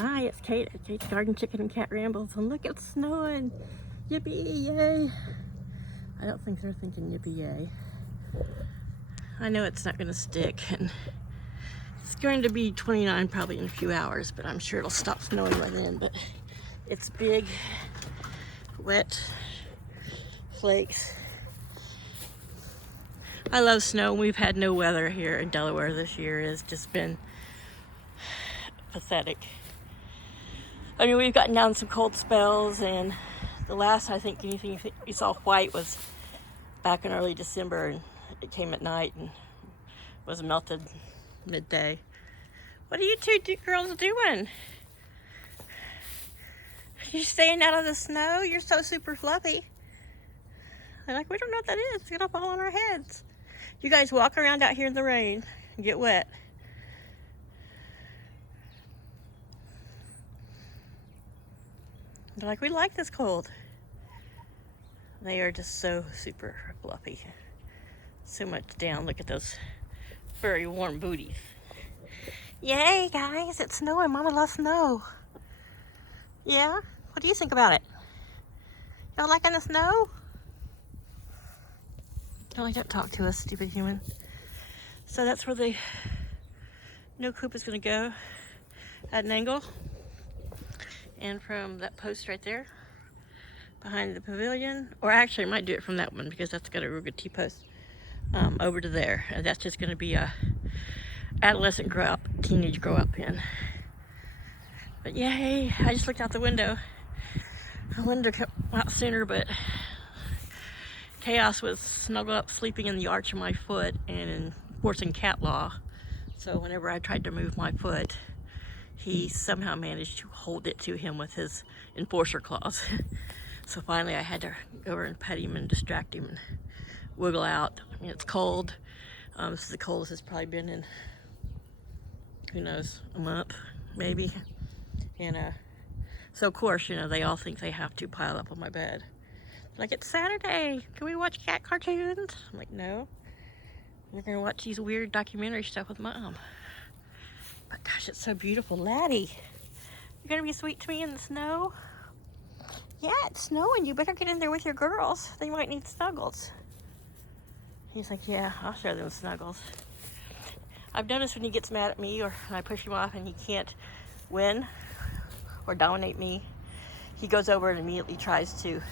Hi, it's Kate at Kate's Garden Chicken and Cat Rambles, and look, it's snowing! Yippee, yay! I don't think they're thinking yippee, yay. I know it's not going to stick, and it's going to be 29 probably in a few hours, but I'm sure it'll stop snowing by then. But it's big, wet flakes. I love snow. We've had no weather here in Delaware this year. It's just been pathetic. I mean, we've gotten down some cold spells, and the last I think anything we saw white was back in early December, and it came at night and was melted midday. What are you two girls doing? You staying out of the snow? You're so super fluffy. They're like, we don't know what that is. It's gonna fall on our heads. You guys walk around out here in the rain and get wet. They're like, we like this cold. They are just so super fluffy. So much down. Look at those very warm booties. Yay, guys, it's snowing. Mama loves snow. Yeah? What do you think about it? Y'all liking the snow? Don't talk to us, stupid human. So that's where the no Coop is going to go, at an angle. And from that post right there, behind the pavilion, or actually I might do it from that one because that's got a real good T-post, over to there. And that's just going to be a adolescent grow up, teenage grow up in. But yay, I just looked out the window. I wanted to come out sooner, but Chaos was snuggled up sleeping in the arch of my foot and enforcing cat law. So whenever I tried to move my foot, he somehow managed to hold it to him with his enforcer claws. So finally I had to go over and pet him and distract him and wiggle out. I mean, it's cold. This is the coldest it's probably been in, who knows, a month, maybe. And so of course, you know, they all think they have to pile up on my bed. Like, it's Saturday, can we watch cat cartoons? I'm like, no. We're gonna watch these weird documentary stuff with Mom. But gosh, it's so beautiful. Laddie, you're gonna be sweet to me in the snow? Yeah, it's snowing. You better get in there with your girls. They might need snuggles. He's like, yeah, I'll show them snuggles. I've noticed when he gets mad at me or I push him off and he can't win or dominate me, he goes over and immediately tries to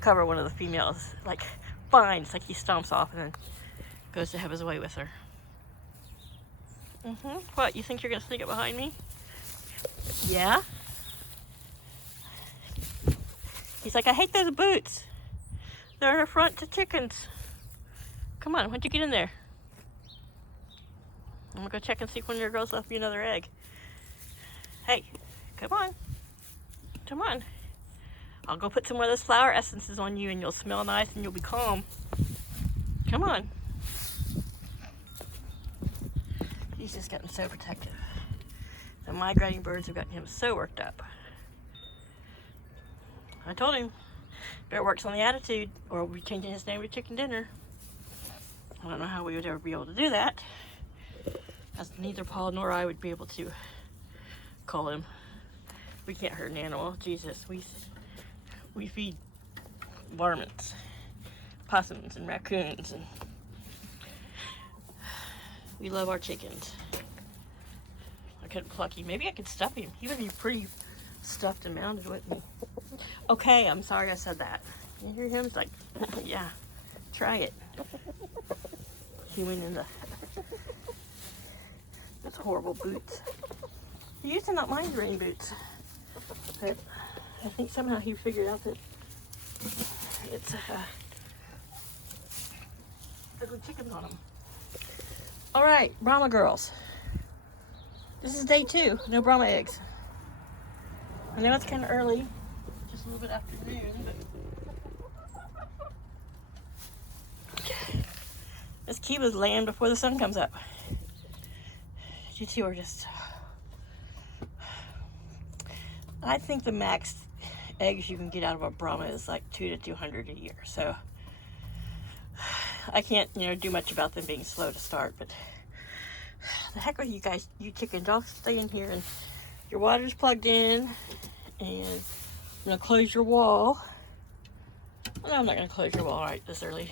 cover one of the females. Like, fine. It's like he stomps off and then goes to have his way with her. What, you think you're gonna sneak up behind me? Yeah? He's like, I hate those boots. They're an affront to chickens. Come on, why don't you get in there? I'm gonna go check and see if one of your girls left me another egg. Hey, come on. Come on. I'll go put some of those flower essences on you and you'll smell nice and you'll be calm. Come on. He's just getting so protective. The migrating birds have gotten him so worked up. I told him, better works on the attitude or we'll be changing his name to Chicken Dinner. I don't know how we would ever be able to do that, as neither Paul nor I would be able to call him. We can't hurt an animal. Jesus, we feed varmints, possums, and raccoons, and we love our chickens. I couldn't pluck him. Maybe I could stuff him. He would be pretty stuffed and mounted with me. Okay, I'm sorry I said that. You hear him? It's like, yeah, try it. Human in those horrible boots. He used to not mind rain boots, but I think somehow he figured out that it's ugly chickens on them. All right, Brahma girls. This is day 2. No Brahma eggs. I know it's kind of early, just a little bit after noon, but this Kiwa's laying before the sun comes up. You two are just... I think the max eggs you can get out of a Brahma is like 200 to 200 a year. So I can't, do much about them being slow to start. But the heck with you guys, you chickens, y'all stay in here and your water's plugged in, and I'm gonna close your wall. Well, no, I'm not gonna close your wall right this early.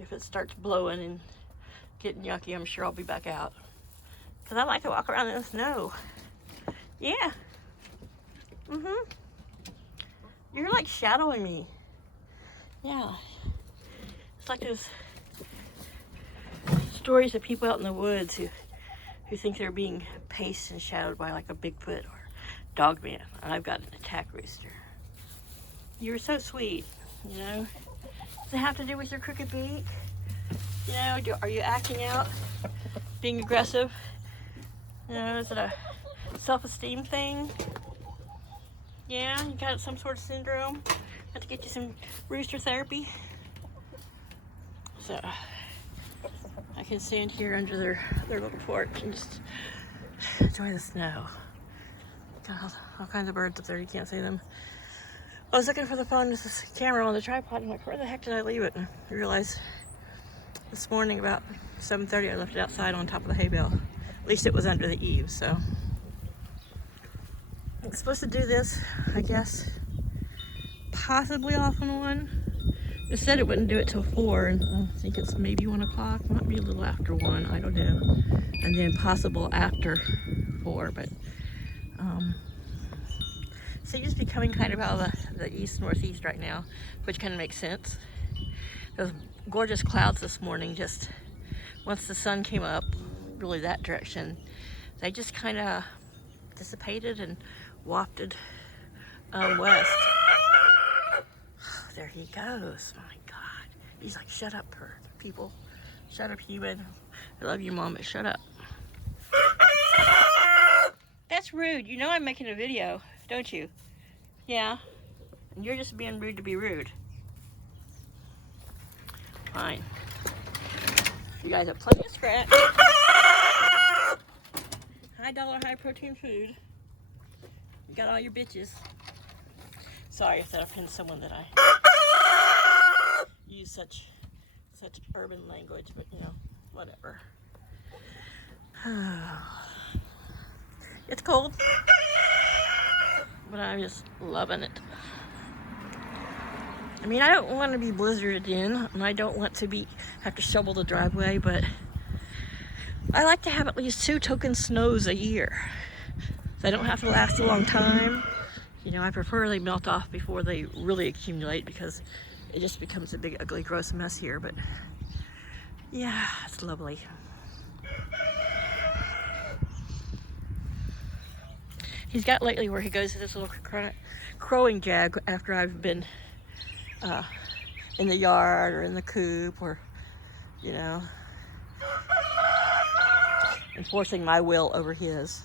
If it starts blowing and getting yucky, I'm sure I'll be back out. Because I like to walk around in the snow. Yeah. You're like shadowing me. Yeah. It's like those stories of people out in the woods who think they're being paced and shadowed by like a Bigfoot or dog man. I've got an attack rooster. You're so sweet, you know. Does it have to do with your crooked beak? You know, are you acting out? Being aggressive? You know, is it a self-esteem thing? Yeah, you got some sort of syndrome? Have to get you some rooster therapy? So, I can stand here under their little porch and just enjoy the snow. Got all kinds of birds up there, you can't see them. I was looking for the phone with this camera on the tripod. I'm like, where the heck did I leave it? And I realized this morning about 7:30 I left it outside on top of the hay bale. At least it was under the eaves, so. I'm supposed to do this, I guess, possibly off and on. It said it wouldn't do it till 4, and I think it's maybe 1 o'clock, might be a little after 1, I don't know. And then possible after 4, but so just be coming kind of out of the east-northeast right now, which kind of makes sense. Those gorgeous clouds this morning, just once the sun came up, really that direction, they just kind of dissipated and wafted west. There he goes. My God. He's like, shut up, people. Shut up, human. I love you, Mom, but shut up. That's rude. You know I'm making a video, don't you? Yeah. And you're just being rude to be rude. Fine. You guys have plenty of scratch. High dollar, high protein food. You got all your bitches. Sorry if that offends someone that I use such urban language, but you know, whatever. It's cold, but I'm just loving it. I mean, I don't want to be blizzarded in, and I don't want to have to shovel the driveway, but I like to have at least 2 token snows a year. They don't have to last a long time. You know, I prefer they melt off before they really accumulate, because it just becomes a big, ugly, gross mess here. But yeah, it's lovely. He's got lately where he goes to this little crowing jag after I've been in the yard or in the coop, or, you know, enforcing my will over his.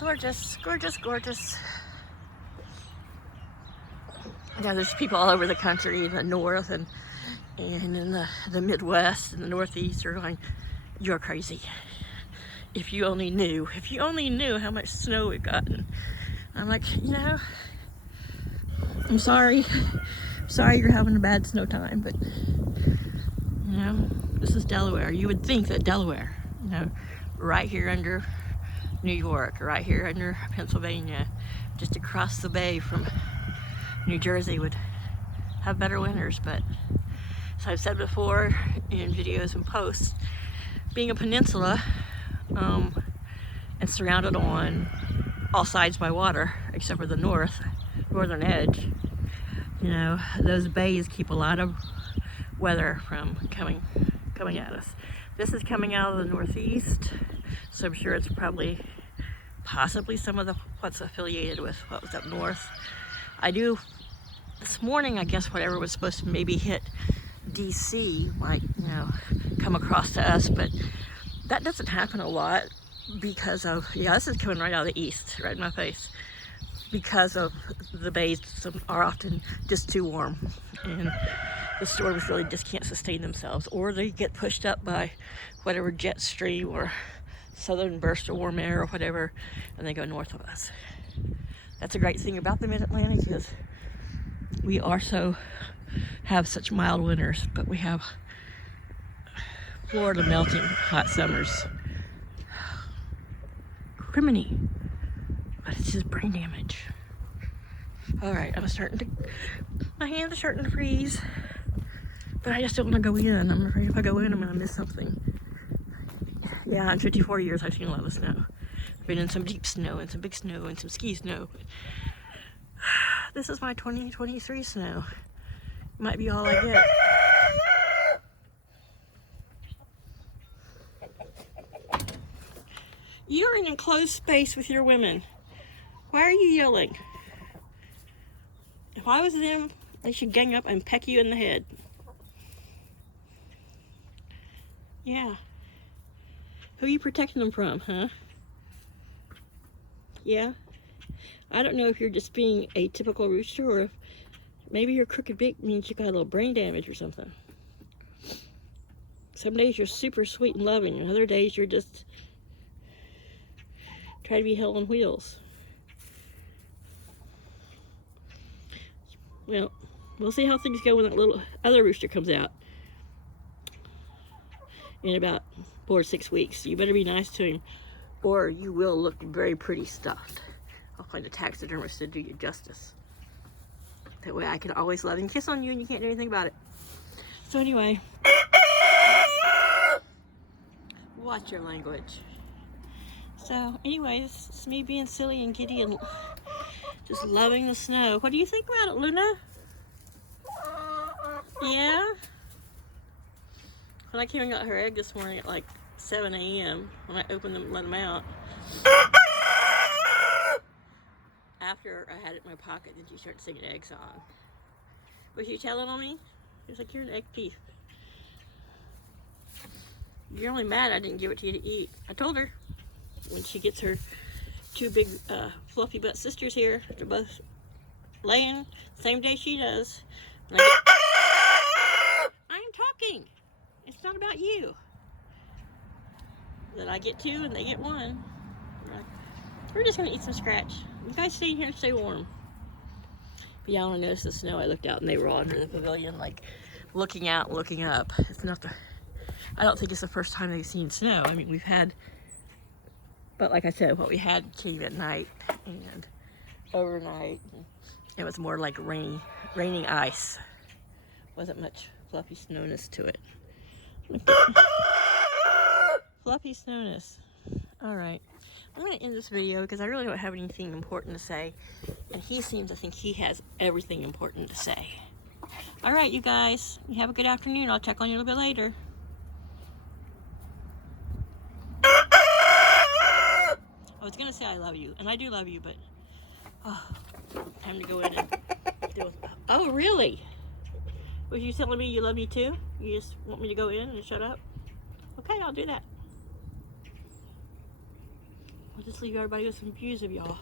Gorgeous, gorgeous, gorgeous. Yeah, there's people all over the country, in the north and in the Midwest and the Northeast, are going, you're crazy. If you only knew how much snow we've gotten. I'm like, you know, I'm sorry you're having a bad snow time, but, you know, this is Delaware. You would think that Delaware, you know, right here under New York, right here under Pennsylvania, just across the bay from New Jersey, would have better winters. But as I've said before in videos and posts, being a peninsula and surrounded on all sides by water except for the northern edge, you know, those bays keep a lot of weather from coming at us. This is coming out of the northeast, so I'm sure it's possibly some of what's affiliated with what was up north. This morning, I guess whatever was supposed to maybe hit DC might, you know, come across to us, but that doesn't happen a lot because of, yeah, this is coming right out of the east, right in my face, because of the bays are often just too warm, and the storms really just can't sustain themselves, or they get pushed up by whatever jet stream or southern burst of warm air or whatever, and they go north of us. That's a great thing about the mid-Atlantic, is we have such mild winters, but we have Florida melting hot summers. Criminy. But it's just brain damage. Alright, my hands are starting to freeze. But I just don't want to go in. I'm afraid if I go in, I'm going to miss something. Yeah, in 54 years, I've seen a lot of snow. I've been in some deep snow and some big snow and some ski snow. This is my 2023 snow. Might be all I get. You're in an enclosed space with your women. Why are you yelling? If I was them, they should gang up and peck you in the head. Yeah. Who are you protecting them from, huh? Yeah? I don't know if you're just being a typical rooster or if maybe your crooked beak means you got a little brain damage or something. Some days you're super sweet and loving, and other days you're just trying to be hell on wheels. Well, we'll see how things go when that little other rooster comes out in about 4 or 6 weeks. You better be nice to him, or you will look very pretty stuffed. I'll find a taxidermist to do you justice. That way I can always love and kiss on you and you can't do anything about it. So anyway, watch your language. So anyways, it's me being silly and giddy and just loving the snow. What do you think about it, Luna? Yeah? When I came and got her egg this morning at like 7 a.m. when I opened them and let them out. After I had it in my pocket, did you start singing egg song? Was you telling on me? It was like, you're an egg thief. You're only mad I didn't give it to you to eat. I told her when she gets her 2 big fluffy butt sisters here, they're both laying same day she does. I am talking. It's not about you. That I get 2 and they get 1. We're just gonna eat some scratch. You guys stay here and stay warm. But yeah, I noticed the snow. I looked out and they were all under the pavilion, like looking out, looking up. It's not I don't think it's the first time they've seen snow. I mean, we've had, but like I said, what we had came at night and overnight. It was more like raining ice. Wasn't much fluffy snowness to it. Fluffy snowness. All right. I'm going to end this video because I really don't have anything important to say. And he seems to think he has everything important to say. All right, you guys. You have a good afternoon. I'll check on you a little bit later. I was going to say I love you. And I do love you, but... time to go in and deal with... Oh, really? Was you telling me you love me too? You just want me to go in and shut up? Okay, I'll do that. I'll just leave everybody with some views of y'all.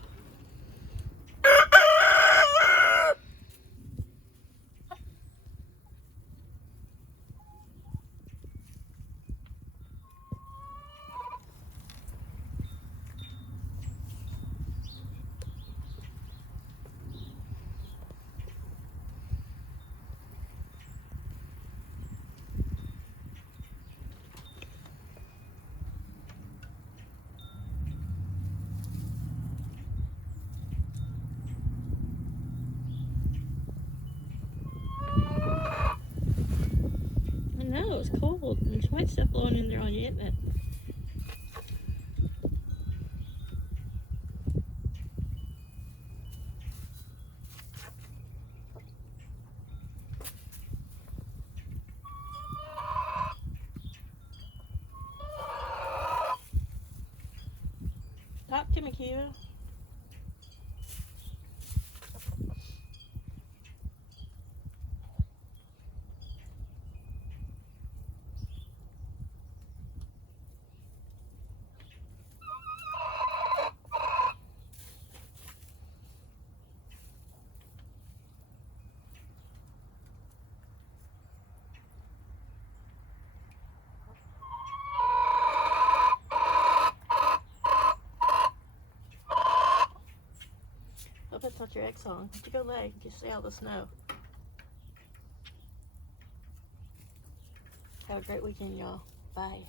No, it's cold. There's white stuff blowing in there on you, isn't it? Talk to me, Kiva. Hope that's not your egg song. Why don't you go lay? Just stay out of the snow. Have a great weekend, y'all. Bye.